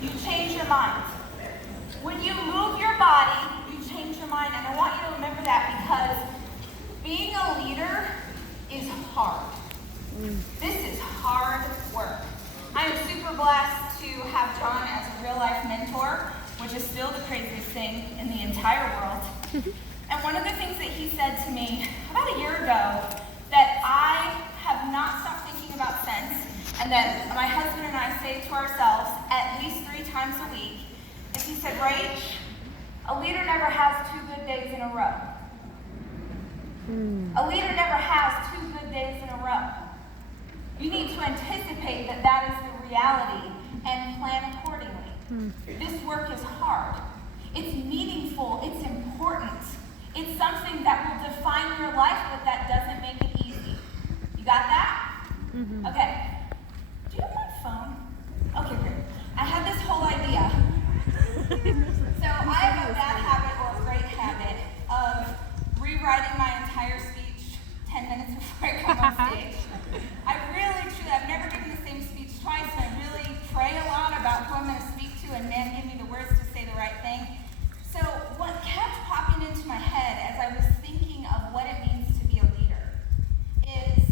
you change your mind. When you move your body, you change your mind. And I want you to remember that because being a leader is hard. This is hard work. I am super blessed to have John as a real life mentor, which is still the craziest thing in the entire world. And one of the things that he said to me about a year ago that I have not stopped thinking about since, and that my husband and I say to ourselves at least 3 times a week, is he said, Rach, a leader never has 2 good days in a row. A leader never has 2 good days in a row. You need to anticipate that that is the reality and plan accordingly. This work is hard. It's meaningful. It's important. It's something that will define your life, but that doesn't make it easy. You got that? Okay. Do you have my phone? Okay, great. I had this whole idea. So I have a bad habit or a great habit of rewriting my entire speech 10 minutes before I come on stage. I've never given the same speech twice, and I really pray a lot about who I'm going to speak to, and man, give me the words to say the right thing. So what kept popping into my head as I was thinking of what it means to be a leader is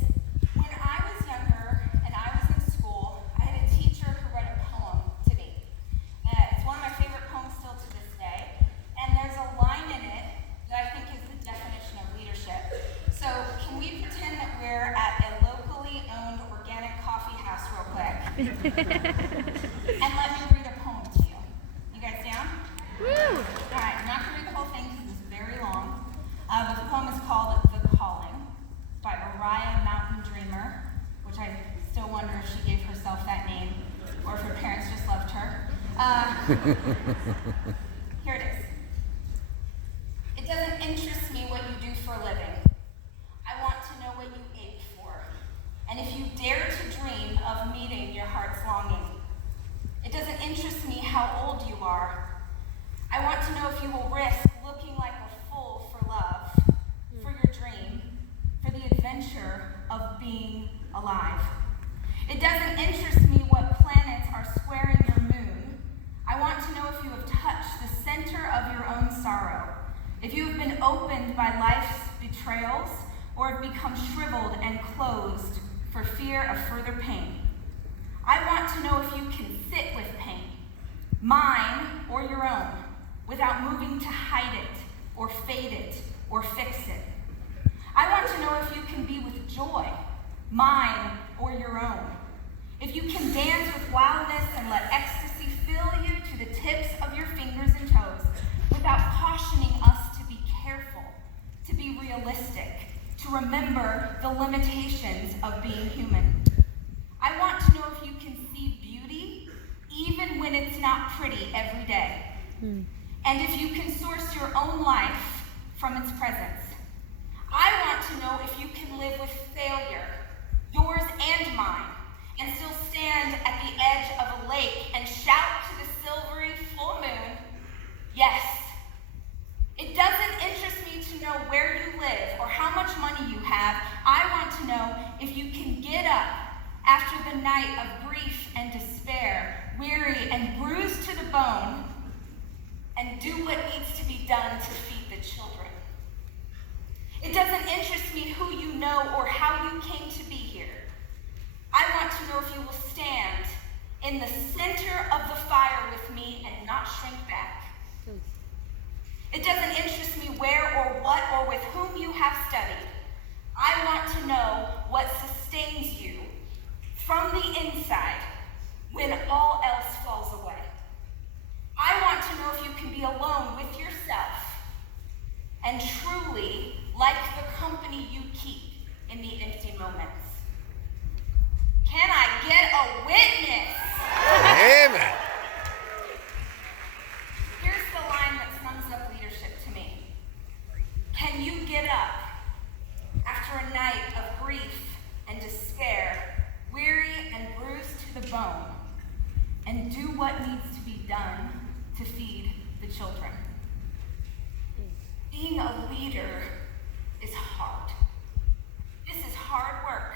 when I was younger and I was in school, I had a teacher who read a poem to me. It's one of my favorite poems still to this day, and there's a line in it that I think is the definition of leadership. So can we pretend that we're at a locally owned organic coffee house real quick? And let me read a poem to you. You guys down? Woo! All right, I'm not going to read the whole thing because it's very long. But the poem is called The Calling by Oriah Mountain Dreamer, which I still wonder if she gave herself that name or if her parents just loved her. Here it is. It doesn't interest me what you do for a living. I want to know what you ache for. And if you dare to dream of meeting your heart's longing. It doesn't interest me how old you are. I want to know if you will risk looking like a fool for love, for your dream, for the adventure of being alive. It doesn't interest me what planets are squaring your moon. I want to know if you have touched the center of your own sorrow, if you have been opened by life's betrayals, or have become shriveled and closed for fear of further pain. I want to know if you can sit with pain, mine or your own, without moving to hide it, or fade it, or fix it. I want to know if you can be with joy, mine or your own. If you can dance with wildness and let ecstasy fill you to the tips of your fingers and toes, without cautioning us to be careful, to be realistic, to remember the limitations of being human. I want to know if you can see beauty even when it's not pretty every day. And if you can source your own life from its presence. I want to know if you can live with failure, yours and mine, and still stand at the edge of a lake and shout to the silvery full moon, yes. It doesn't interest me to know where you live or how much money you have. I want to know if you can get up after the night of grief and despair, weary and bruised to the bone, and do what needs to be done to feed the children. It doesn't interest me who you know or how you came to be here. I want to know if you will stand in the center of the fire with me and not shrink back. It doesn't interest me where or what or with whom you have studied. I want to know what sustains you from the inside when all else falls away. I want to know if you can be alone with yourself and truly like the company you keep in the empty moments. Can I get a witness? Amen. Here's the line that sums up leadership to me. Can you get up after a night of grief and despair, weary and bruised to the bone, and do what needs to be done to feed the children? Being a leader is hard. This is hard work.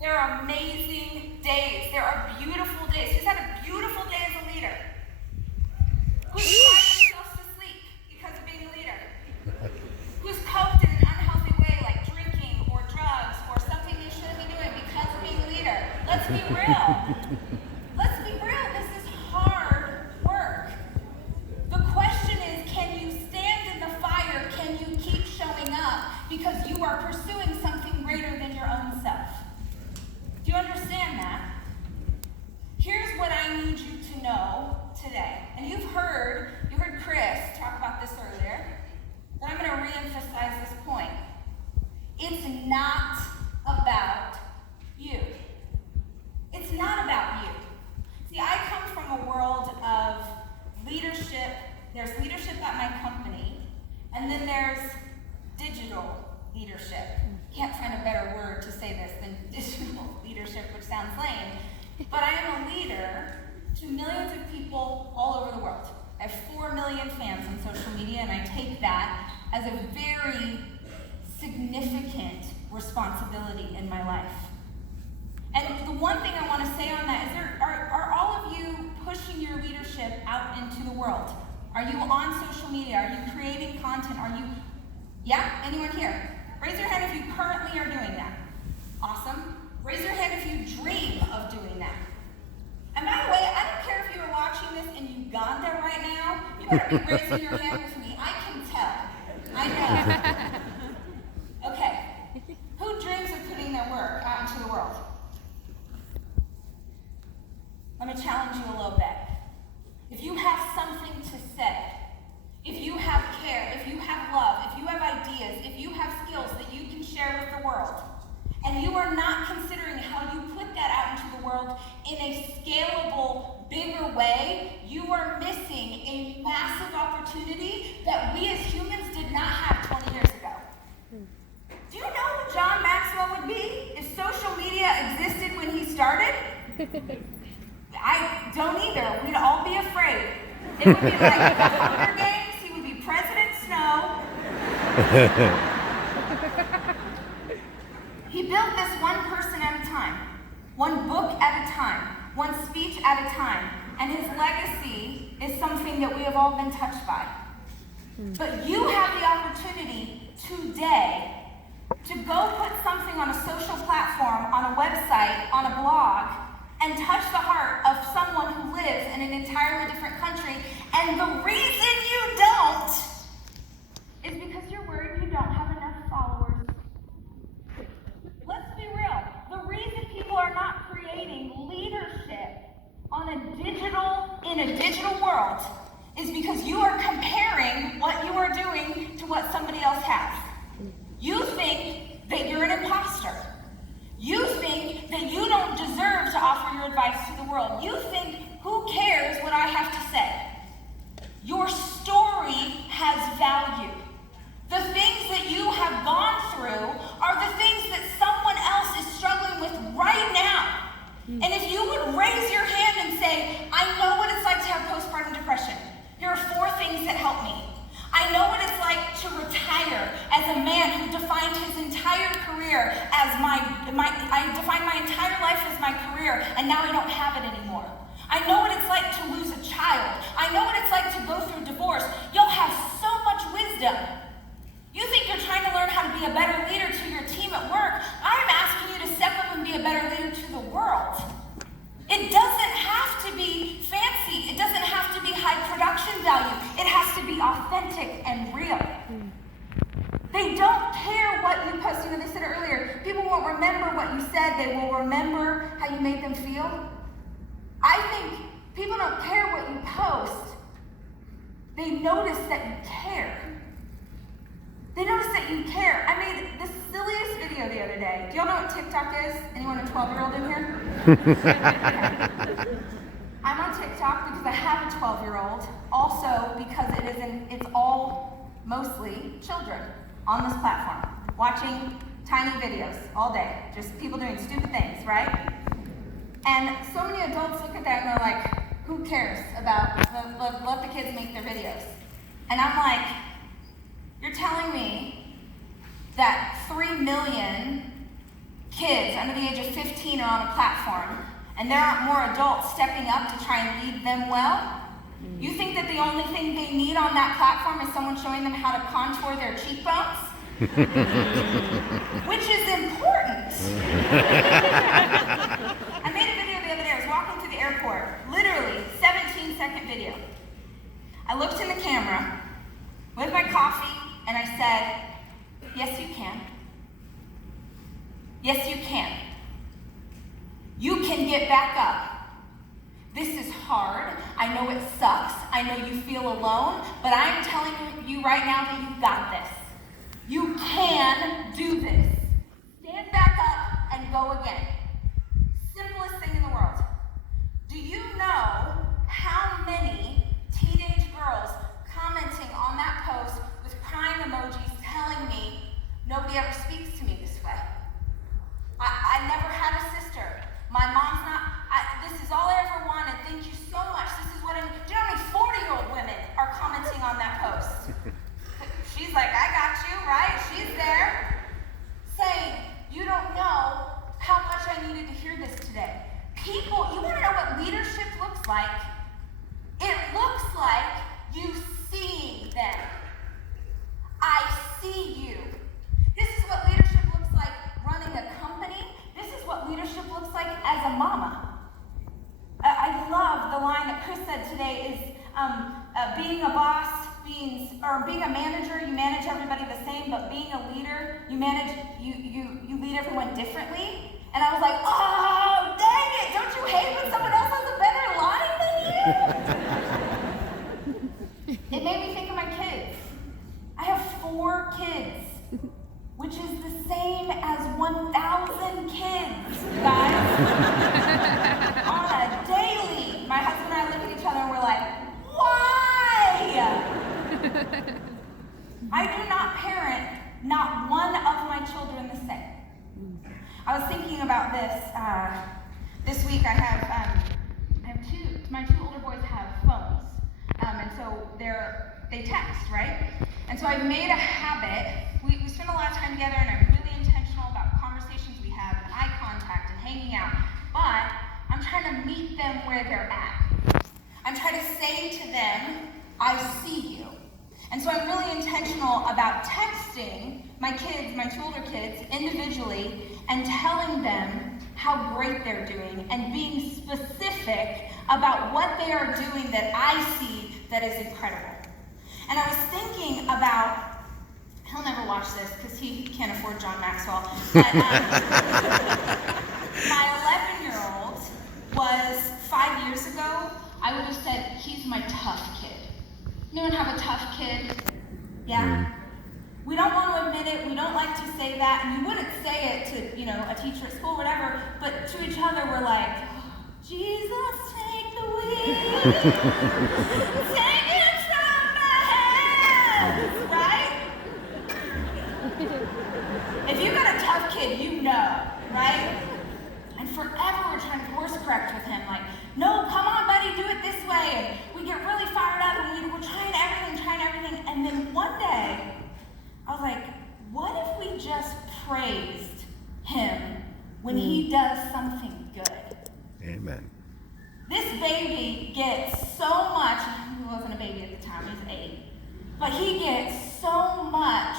There are amazing days. There are beautiful days. Who's had a beautiful day as a leader? as a very significant responsibility in my life. And the one thing I want to say on that is are all of you pushing your leadership out into the world? Are you on social media? Are you creating content? Yeah? Anyone here? Raise your hand if you currently are doing that. Awesome. Raise your hand if you dream of doing that. And by the way, I don't care if you are watching this in Uganda right now, you better be raising your hand with me. I can tell. I know. Okay. Who dreams of putting their work out into the world? Let me challenge you a little bit. If you have something to say, if you have care, if you have love, if you have ideas, if you have skills that you can share with the world, and you are not considering how you put that out into the world in a scalable, bigger way, you are missing a massive opportunity that we as humans did not have 20 years ago. Do you know who John Maxwell would be if social media existed when he started? I don't either. We'd all be afraid. It would be like the Hunger Games. He would be President Snow. He built this one person at a time, one book at a time, one speech at a time, and his legacy is something that we have all been touched by. But you have the opportunity today to go put something on a social platform, on a website, on a blog, and touch the heart of someone who lives in an entirely different country. And the reason you don't is because you're worried you don't have enough followers. Let's be real. The reason people are not creating leadership in a digital world is because you are comparing what you are doing to what somebody else has. You think that you're an imposter. You think that you don't deserve to offer your advice to the world. You think, who cares what I have to say? Your story has value. The things that you have gone through are the things that someone else is struggling with right now. And if you would raise your hand and say, I know what it's like to have postpartum depression. Here are 4 things that help me. I know what it's like to retire as a man who defined his entire career as I defined my entire life as my career, and now I don't have it anymore. I know what it's like to lose a child. I know what it's like to go through divorce. You'll have so much wisdom. You think you're trying to learn how to be a better leader to your team at work. I'm asking you to step up and be a better leader to the world. It doesn't have to be fancy. It doesn't have to be high production value. It has to be authentic and real. They don't care what you post. You know, they said it earlier, people won't remember what you said. They will remember how you made them feel. I think people don't care what you post. They notice that you care. They notice that you care. I made the silliest video the other day. Do y'all know what TikTok is? Anyone a 12-year-old in here? I'm on TikTok because I have a 12-year-old. Also because it's all mostly children on this platform, watching tiny videos all day. Just people doing stupid things, right? And so many adults look at that and they're like, who cares about, let the kids make their videos. And I'm like, you're telling me that 3 million kids under the age of 15 are on a platform, and there aren't more adults stepping up to try and lead them well? You think that the only thing they need on that platform is someone showing them how to contour their cheekbones? Which is important. I made a video the other day. I was walking through the airport, literally 17-second video. I looked in the camera with my coffee, and I said, yes, you can. Yes, you can. You can get back up. This is hard. I know it sucks. I know you feel alone, but I'm telling you right now that you've got this. You can do this. Stand back up and go again. Simplest thing in the world. Do you know how many teenage girls commenting on that post with crying emojis telling me, nobody ever speaks to me this way. I never had a sister. My mom's not, this is all I ever wanted. Thank you so much. This is what I need. Do you know how many 40-year-old women are commenting on that post? She's like, I see you. This is what leadership looks like running a company. This is what leadership looks like as a mama. I love the line that Chris said today is being a boss, being a manager, you manage everybody the same, but being a leader, you lead everyone differently. And I was like, oh, dang it, don't you hate when someone else has a better line than you? It made me think of my kids. I have 4 kids, which is the same as 1,000 kids, guys. On a daily, my husband and I look at each other and we're like, why? I do not parent not one of my children the same. I was thinking about this this week. I have my 2 older boys have phones, and so they text, right? And so I've made a habit. We spend a lot of time together, and I'm really intentional about conversations we have, and eye contact, and hanging out. But I'm trying to meet them where they're at. I'm trying to say to them, I see you. And so I'm really intentional about texting my kids, my 2 older kids, individually, and telling them how great they're doing, and being specific about what they are doing that I see that is incredible. And I was thinking about, he'll never watch this because he can't afford John Maxwell, but my 11-year-old was 5 years ago, I would have said, he's my tough kid. Anyone have a tough kid? Yeah? We don't want to admit it, we don't like to say that, and you wouldn't say it to, a teacher at school, whatever, but to each other we're like, Jesus, take the wheel, take it from my hands, right? If you got a tough kid, you know, right? And forever we're trying to course correct with him, like, no, come on, buddy, do it this way, and we get really fired up, and we're trying everything, and then one day, I was like, what if we just praised him when he does something good? Amen. This baby gets so much, he wasn't a baby at the time, he's 8, but he gets so much,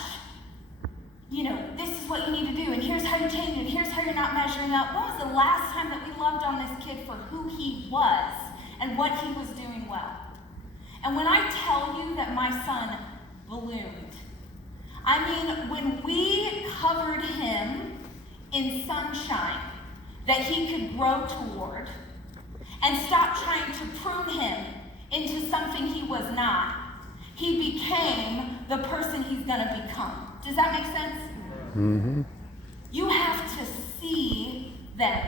this is what you need to do, and here's how you change it, and here's how you're not measuring up. When was the last time that we loved on this kid for who he was and what he was doing well? And when I tell you that my son bloomed, I mean, when we covered him in sunshine that he could grow toward and stop trying to prune him into something he was not, he became the person he's going to become. Does that make sense? Mm-hmm. You have to see them,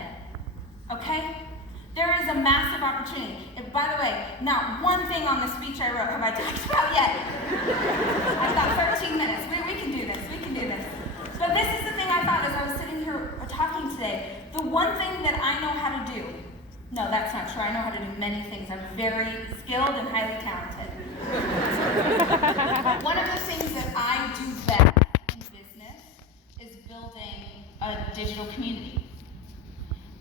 okay? There is a massive opportunity. And by the way, not one thing on the speech I wrote have I talked about yet. I've got 13 minutes. We can do this. But this is the thing I thought as I was sitting here talking today. The one thing that I know how to do, no, that's not true. I know how to do many things. I'm very skilled and highly talented. One of the things that I do best in business is building a digital community.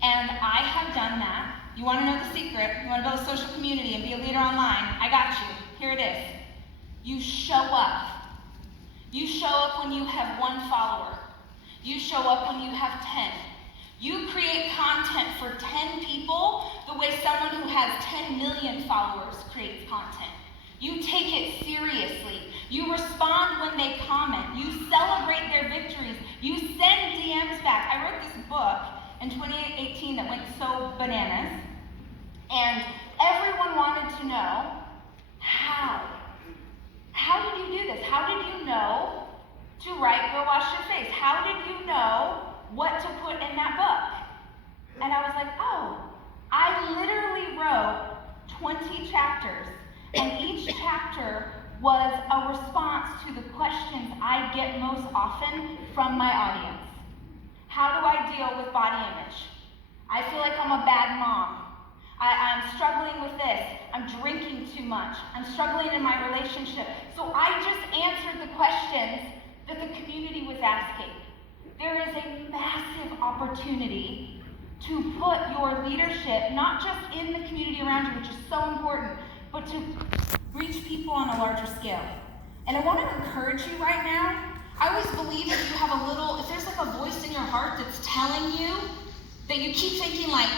And I have done that. You want to know the secret? You want to build a social community and be a leader online? I got you. Here it is. You show up. You show up when you have 1 follower. You show up when you have 10. You create content for 10 people the way someone who has 10 million followers creates content. You take it seriously. You respond when they comment. You celebrate their victories. You send DMs back. I wrote this book in 2018 that went so bananas, and everyone wanted to know how. How did you do this? How did you know to write Go Wash Your Face? How did you know what to put in that book? And I was like, oh, I literally wrote 20 chapters, and each chapter was a response to the questions I get most often from my audience. How do I deal with body image? I feel like I'm a bad mom. I'm struggling with this. I'm drinking too much. I'm struggling in my relationship. So I just answered the questions that the community was asking. There is a massive opportunity to put your leadership, not just in the community around you, which is so important, but to reach people on a larger scale. And I want to encourage you right now I always believe if you have if there's like a voice in your heart that's telling you that you keep thinking like,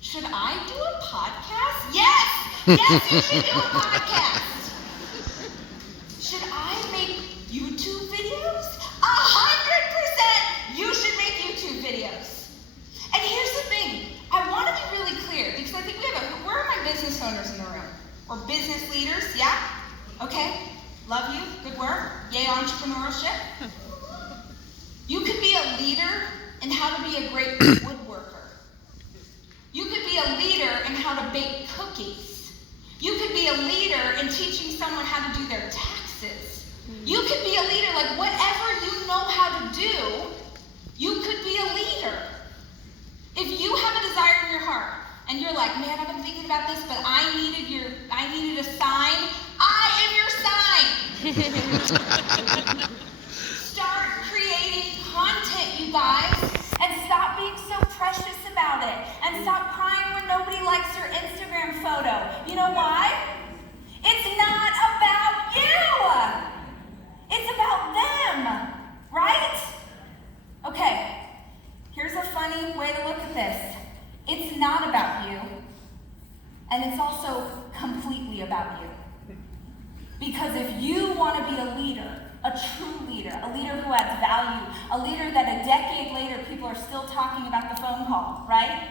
should I do a podcast? Yes, you should do a podcast. Should I make YouTube videos? 100% you should make YouTube videos. And here's the thing, I want to be really clear because I think where are my business owners in the room? Or business leaders, yeah? Okay, love you, good work, yay entrepreneurship. You could be a leader in how to be a great woodworker. You could be a leader in how to bake cookies. You could be a leader in teaching someone how to do their taxes. You could be a leader, like whatever you know how to do, you could be a leader. If you have a desire in your heart, and you're like, man, I've been thinking about this, but I needed a sign. I am your sign. Start creating content, you guys, and stop being so precious about it, and stop crying when nobody likes your Instagram photo. You know why? It's not about you. It's about them, right? Okay, here's a funny way to look at this. It's not about you, and it's also completely about you. Because if you want to be a leader, a true leader who adds value, a leader that a decade later people are still talking about the phone call, right?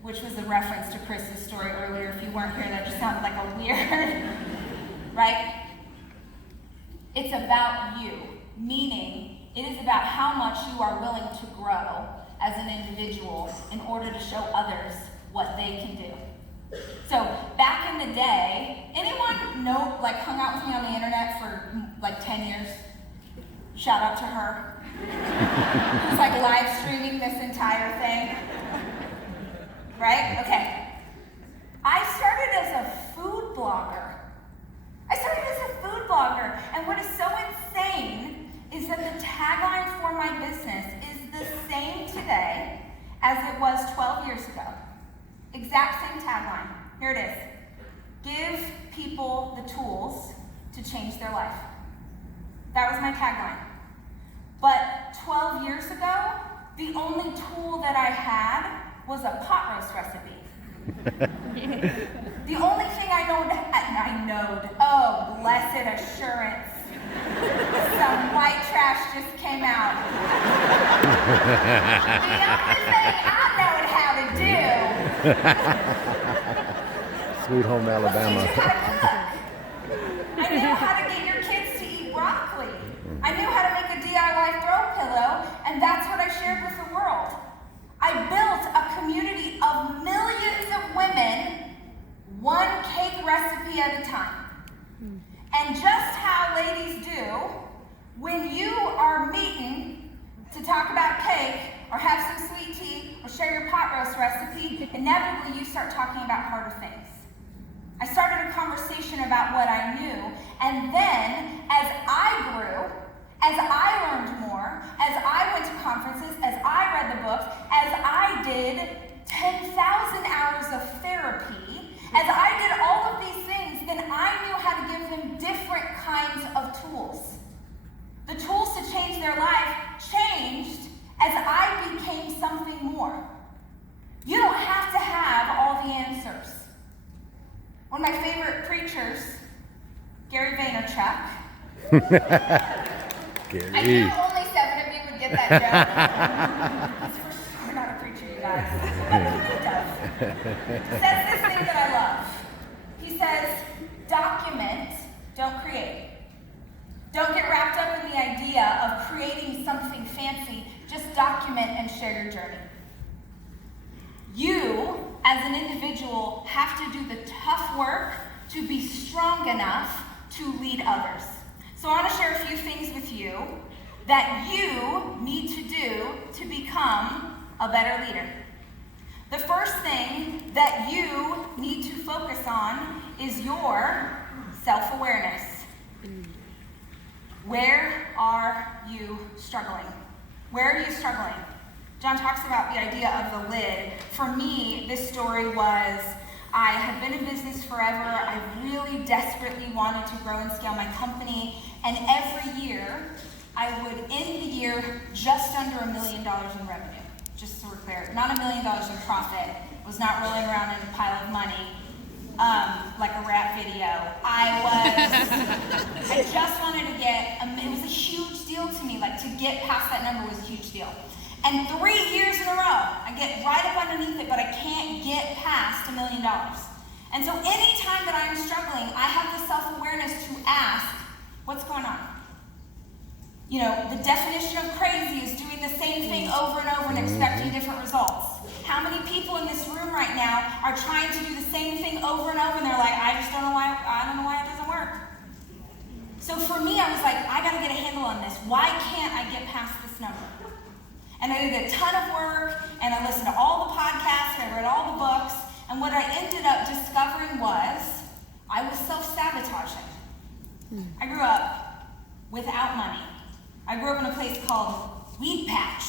Which was a reference to Chris's story earlier. If you weren't here, that just sounded like a weird, right? It's about you, meaning it is about how much you are willing to grow as an individual in order to show others what they can do. So back in the day, anyone hung out with me on the internet for like 10 years? Shout out to her. Who's like live streaming this entire thing. Right? Okay. I started as a food blogger. And what is so insane is that the tagline for my business is the same today as it was 12 years ago. Exact same tagline. Here it is. Give people the tools to change their life. That was my tagline. But 12 years ago, the only tool that I had was a pot roast recipe. The only thing oh, blessed assurance. Some white trash just came out. The only thing I know how to do. Sweet home Alabama. Was teach you how to cook. I knew how to get your kids to eat broccoli. I knew how to make a DIY throw pillow, and that's what I shared with the world. I built a community of millions of women, one cake recipe at a time. And just how ladies do, when you are meeting to talk about cake, or have some sweet tea, or share your pot roast recipe, inevitably you start talking about harder things. I started a conversation about what I knew, and then as I grew, as I learned more, as I went to conferences, as I read the books, as I did 10,000 hours of therapy, as I did all of these things, then I knew how to give them different kinds of tools. The tools to change their life changed as I became something more. You don't have to have all the answers. One of my favorite preachers, Gary Vaynerchuk. Gary. I knew only 7 of you would get that joke. He's for sure not a preacher, you guys. But he does. Says this thing that I love. He says, document, don't create. Don't get wrapped up in the idea of creating something fancy. Just document and share your journey. You, as an individual, have to do the tough work to be strong enough to lead others. So I want to share a few things with you that you need to do to become a better leader. The first thing that you need to focus on is your self-awareness. Where are you struggling? Where are you struggling? John talks about the idea of the lid. For me, this story was, I had been been in business forever. I really desperately wanted to grow and scale my company. And every year, I would end the year just under $1 million in revenue. Just so we're clear, not $1 million in profit. I was not rolling around in a pile of money like a rap video. I just wanted to get, it was a huge deal to me. Like, to get past that number was a huge deal. And 3 years in a row, I get right up underneath it, but I can't get past $1 million. And so anytime that I'm struggling, I have the self-awareness to ask, what's going on? You know, the definition of crazy is doing the same thing over and over and expecting different results. How many people in this room right now are trying to do the same thing over and over and they're like, I don't know why it doesn't work. So for me, I was like, I gotta get a handle on this. Why can't I get past this number? And I did a ton of work, and I listened to all the podcasts, and I read all the books, and what I ended up discovering was I was self-sabotaging. I grew up without money. I grew up in a place called Weed Patch.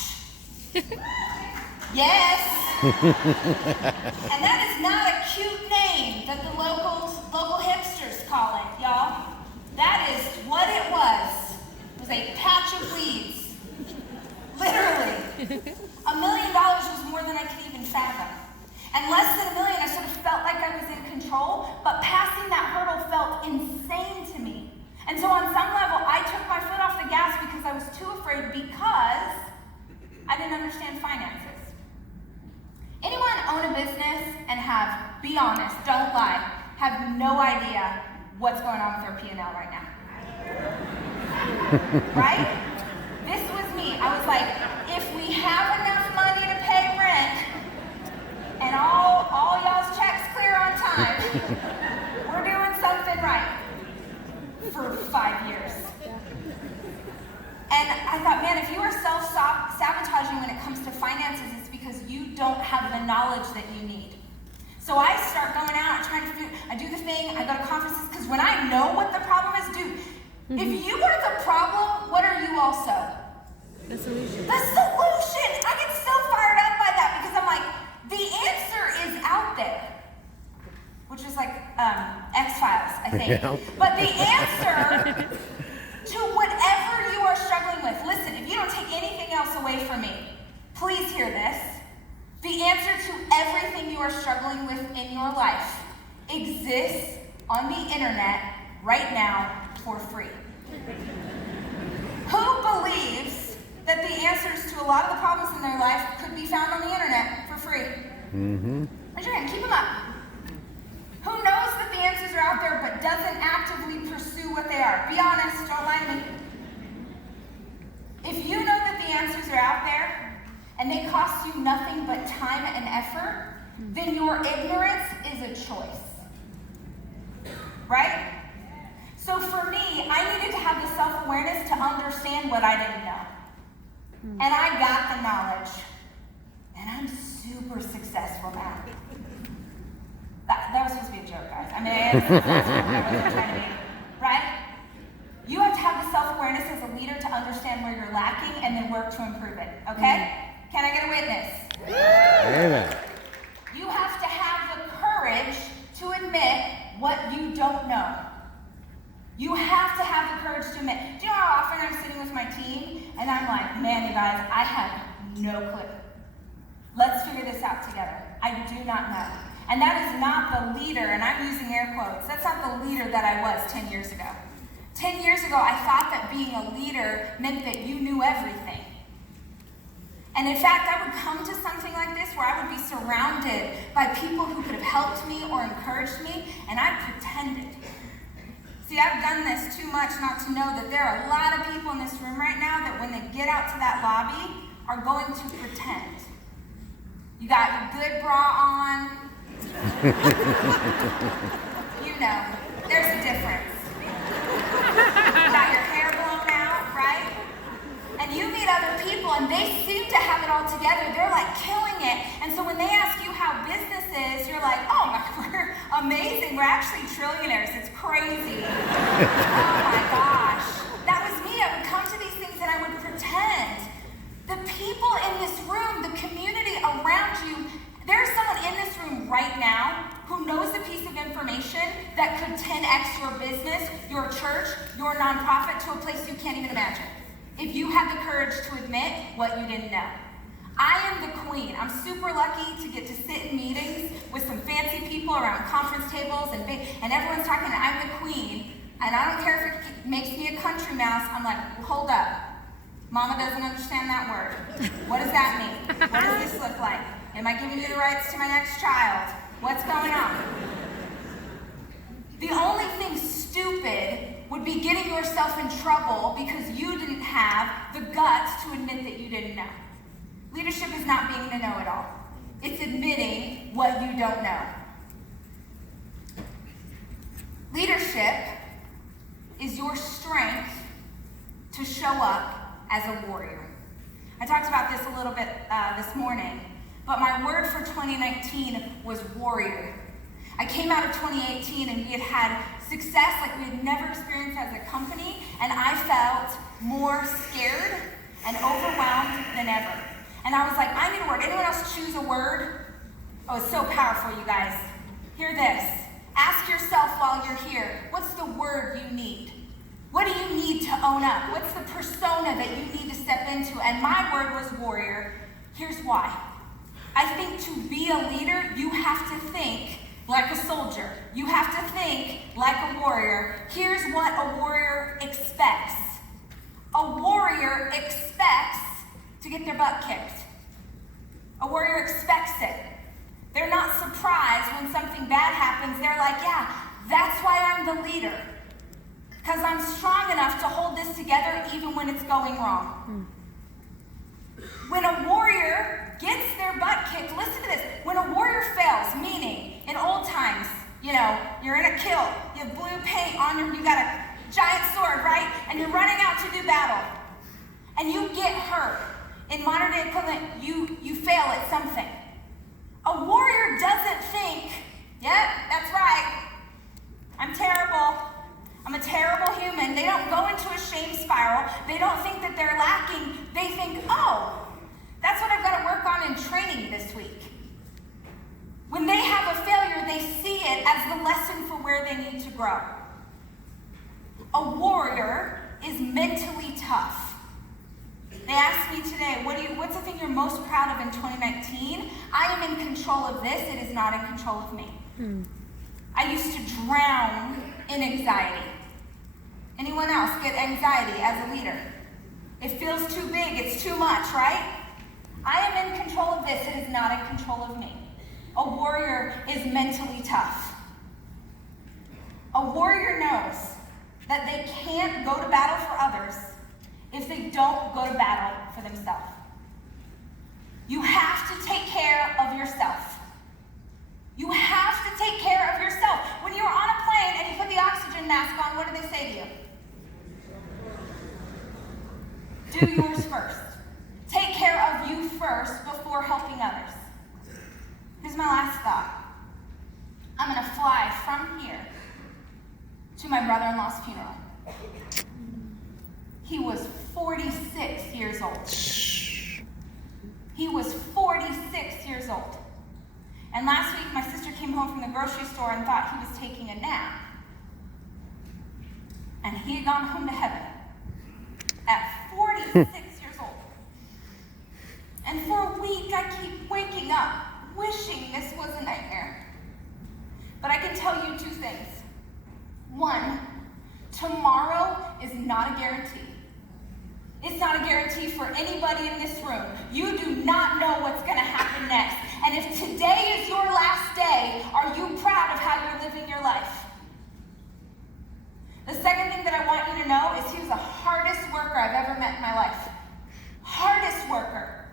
Yes! And that is not a cute name that the local hipsters call it, y'all. That is what it was. It was a patch of weeds. Literally. $1 million was more than I could even fathom. And less than $1 million, I sort of felt like I was in control, but passing that hurdle felt insane to me. And so on some level, I took my foot off the gas because I was too afraid because I didn't understand finances. Anyone own a business and be honest, don't lie, have no idea what's going on with their P&L right now? Right? This was me. I was like, if we have enough money to pay rent and all y'all's checks clear on time, we're doing something right for 5 years. And I thought, man, if you are self-sabotaging when it comes to finances, it's because you don't have the knowledge that you need. So I start going out, I do the thing, I go to conferences, because when I know what the problem is, if you are the problem, what are you also? The solution. The solution! I get so fired up by that because I'm like, the answer is out there. Which is like X-Files, I think. Yeah. But the answer to whatever you are struggling with, listen, if you don't take anything else away from me, please hear this. The answer to everything you are struggling with in your life exists on the internet right now for free. Who believes that the answers to a lot of the problems in their life could be found on the internet for free? Raise your hand, keep them up. Who knows that the answers are out there but doesn't actively pursue what they are? Be honest, don't lie to me. If you know that the answers are out there and they cost you nothing but time and effort, then your ignorance is a choice. Right? So for me, I needed to have the self-awareness to understand what I didn't know. And I got the knowledge. And I'm super successful now. That was supposed to be a joke, guys. I mean, I wasn't trying to be, right? You have to have the self-awareness as a leader to understand where you're lacking and then work to improve it, okay? Can I get a witness? Amen. You have to have the courage to admit what you don't know. You have to have the courage to admit. Do you know how often I'm sitting with my team and I'm like, man, you guys, I have no clue. Let's figure this out together. I do not know. And that is not the leader, and I'm using air quotes, that's not the leader that I was 10 years ago. 10 years ago, I thought that being a leader meant that you knew everything. And in fact, I would come to something like this where I would be surrounded by people who could have helped me or encouraged me, and I pretended. See, I've done this too much not to know that there are a lot of people in this room right now that when they get out to that lobby are going to pretend. You got your good bra on. You know, there's a difference. You got your hair blown out, right? And you meet other people and they seem to have it all together. They're like killing it. And so when they ask you how business is, you're like, oh, we're amazing. We're actually trillionaires. It's crazy. Oh my gosh. That was me. I would come to these things and I would pretend. The people in this room, the community around you, there's someone in this room right now who knows a piece of information that could 10x your business, your church, your nonprofit to a place you can't even imagine. If you had the courage to admit what you didn't know. I am the queen. I'm super lucky to get to sit in meetings with some fancy people around conference tables and everyone's talking, and I'm the queen. And I don't care if it makes me a country mouse. I'm like, hold up. Mama doesn't understand that word. What does that mean? What does this look like? Am I giving you the rights to my next child? What's going on? The only thing stupid would be getting yourself in trouble because you didn't have the guts to admit that you didn't know. Leadership is not being the know-it-all. It's admitting what you don't know. Leadership is your strength to show up as a warrior. I talked about this a little bit this morning, but my word for 2019 was warrior. I came out of 2018 and we had had success like we had never experienced as a company, and I felt more scared and overwhelmed than ever. And I was like, I need a word. Anyone else choose a word? Oh, it's so powerful, you guys. Hear this. Ask yourself while you're here, what's the word you need? What do you need to own up? What's the persona that you need to step into? And my word was warrior. Here's why. I think to be a leader, you have to think like a soldier. You have to think like a warrior. Here's what a warrior expects. A warrior expects to get their butt kicked. A warrior expects it. They're not surprised when something bad happens. They're like, yeah, that's why I'm the leader. Because I'm strong enough to hold this together even when it's going wrong. When a warrior gets their butt kicked, listen to this. When a warrior fails, meaning in old times, you're in a kilt, you have blue paint on you got a giant sword, right? And you're running out to do battle. And you get hurt. In modern day equivalent, you fail at something. A warrior doesn't think, yep, that's right. I'm terrible. I'm a terrible human. They don't go into a shame spiral. They don't think that they're lacking. They think, oh, that's what I've got to work on in training this week. When they have a failure, they see it as the lesson for where they need to grow. A warrior is mentally tough. They asked me today, what's the thing you're most proud of in 2019? I am in control of this. It is not in control of me. I used to drown in anxiety. Anyone else get anxiety as a leader? It feels too big. It's too much, right? I am in control of this. It is not in control of me. A warrior is mentally tough. A warrior knows that they can't go to battle for others if they don't go to battle for themselves. You have to take care of yourself. You have to take care of yourself. When you're on a plane and you put the oxygen mask on, what do they say to you? Do yours first. Take care of you first before helping others. Here's my last thought. I'm going to fly from here to my brother-in-law's funeral. He was 46 years old. He was 46 years old. And last week, my sister came home from the grocery store and thought he was taking a nap. And he had gone home to heaven at 46 years old. And for a week, I keep waking up wishing this was a nightmare. But I can tell you two things. One, tomorrow is not a guarantee. It's not a guarantee for anybody in this room. You do not know what's going to happen next. And if today is your last day, are you proud of how you're living your life? The second thing that I want you to know is he was the hardest worker I've ever met in my life. Hardest worker.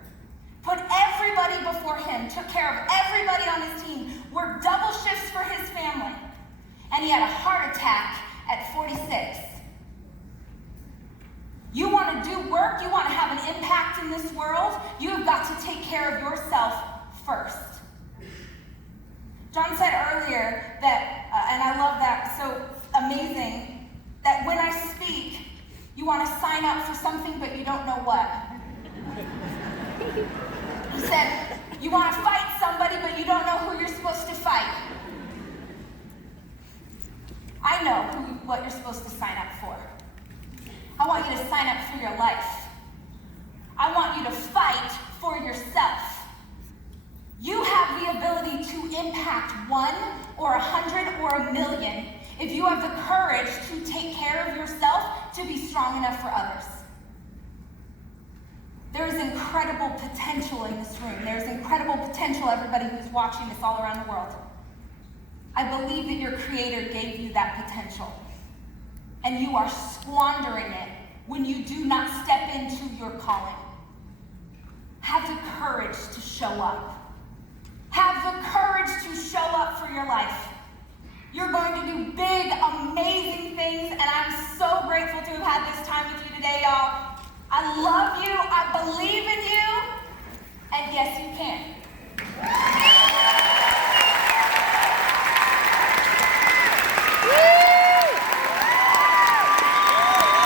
Put everybody before him, took care of everybody on his team, worked double shifts for his family. And he had a heart attack at 46. You want to do work, you want to have an impact in this world, you've got to take care of yourself first. John said earlier that, and I love that, so amazing, that when I speak, you want to sign up for something, but you don't know what. He said, you want to fight somebody, but you don't know who you're supposed to fight. I know what you're supposed to sign up for. I want you to sign up for your life. I want you to fight for yourself. You have the ability to impact 1 or 100 or 1,000,000 if you have the courage to take care of yourself to be strong enough for others. There is incredible potential in this room. There is incredible potential, everybody who's watching this all around the world. I believe that your Creator gave you that potential. And you are squandering it when you do not step into your calling. Have the courage to show up. Have the courage to show up for your life. You're going